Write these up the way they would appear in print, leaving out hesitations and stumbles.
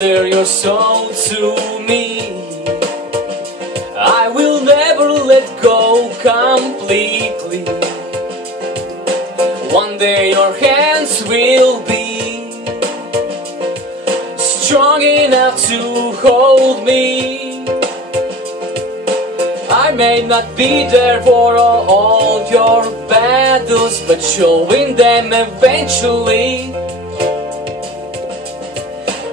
Your soul to me. I will never let go completely. One day your hands will be strong enough to hold me. I may not be there for all your battles, but you'll win them eventually.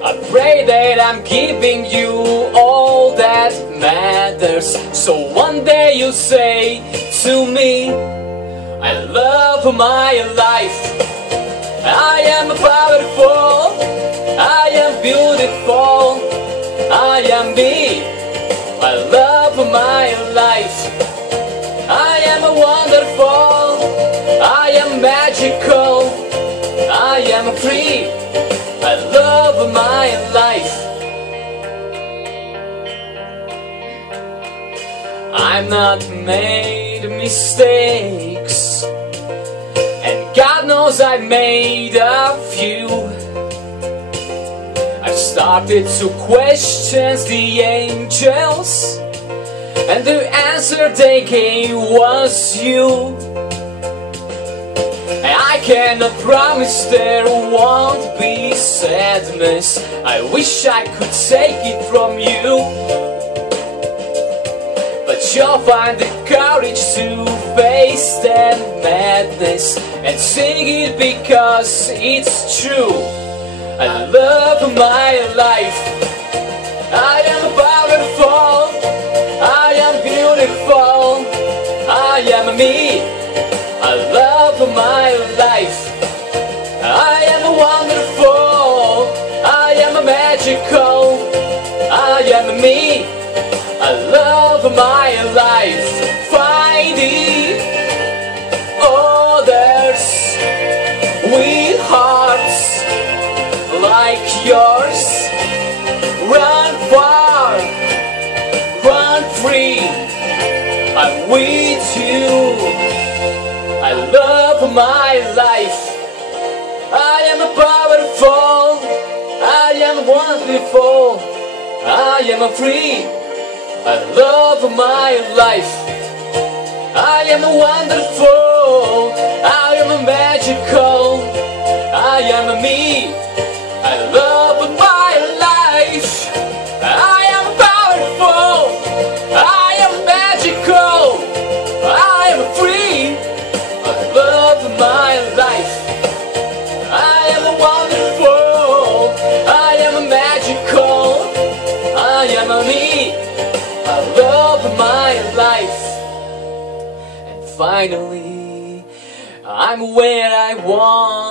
I pray that I'm giving you all that matters, so one day you'll say to me, I love my life. I am powerful, I am beautiful, I am me. I love my life. I am wonderful, I am magical, I am free. I love my life. I'm not made mistakes, and God knows I've made a few. I've started to question the angels, and the answer they gave was you. I cannot promise there won't be sadness. I wish I could take it from you, but you'll find the courage to face that madness and sing it because it's true. I love my life. I am powerful, I am beautiful, I am me. I love my life. I am wonderful, I am magical, I am me. I love my life. Finding others with hearts like yours. Run far, run free, I'm with you. I love my life. I am powerful, I am wonderful, I am free. I love my life. I am wonderful, I am magical, I am me. I love my life. I am powerful, I am magical, I am free. I love my life. I am wonderful, I am magical, I am me. I love my life. And finally, I'm where I want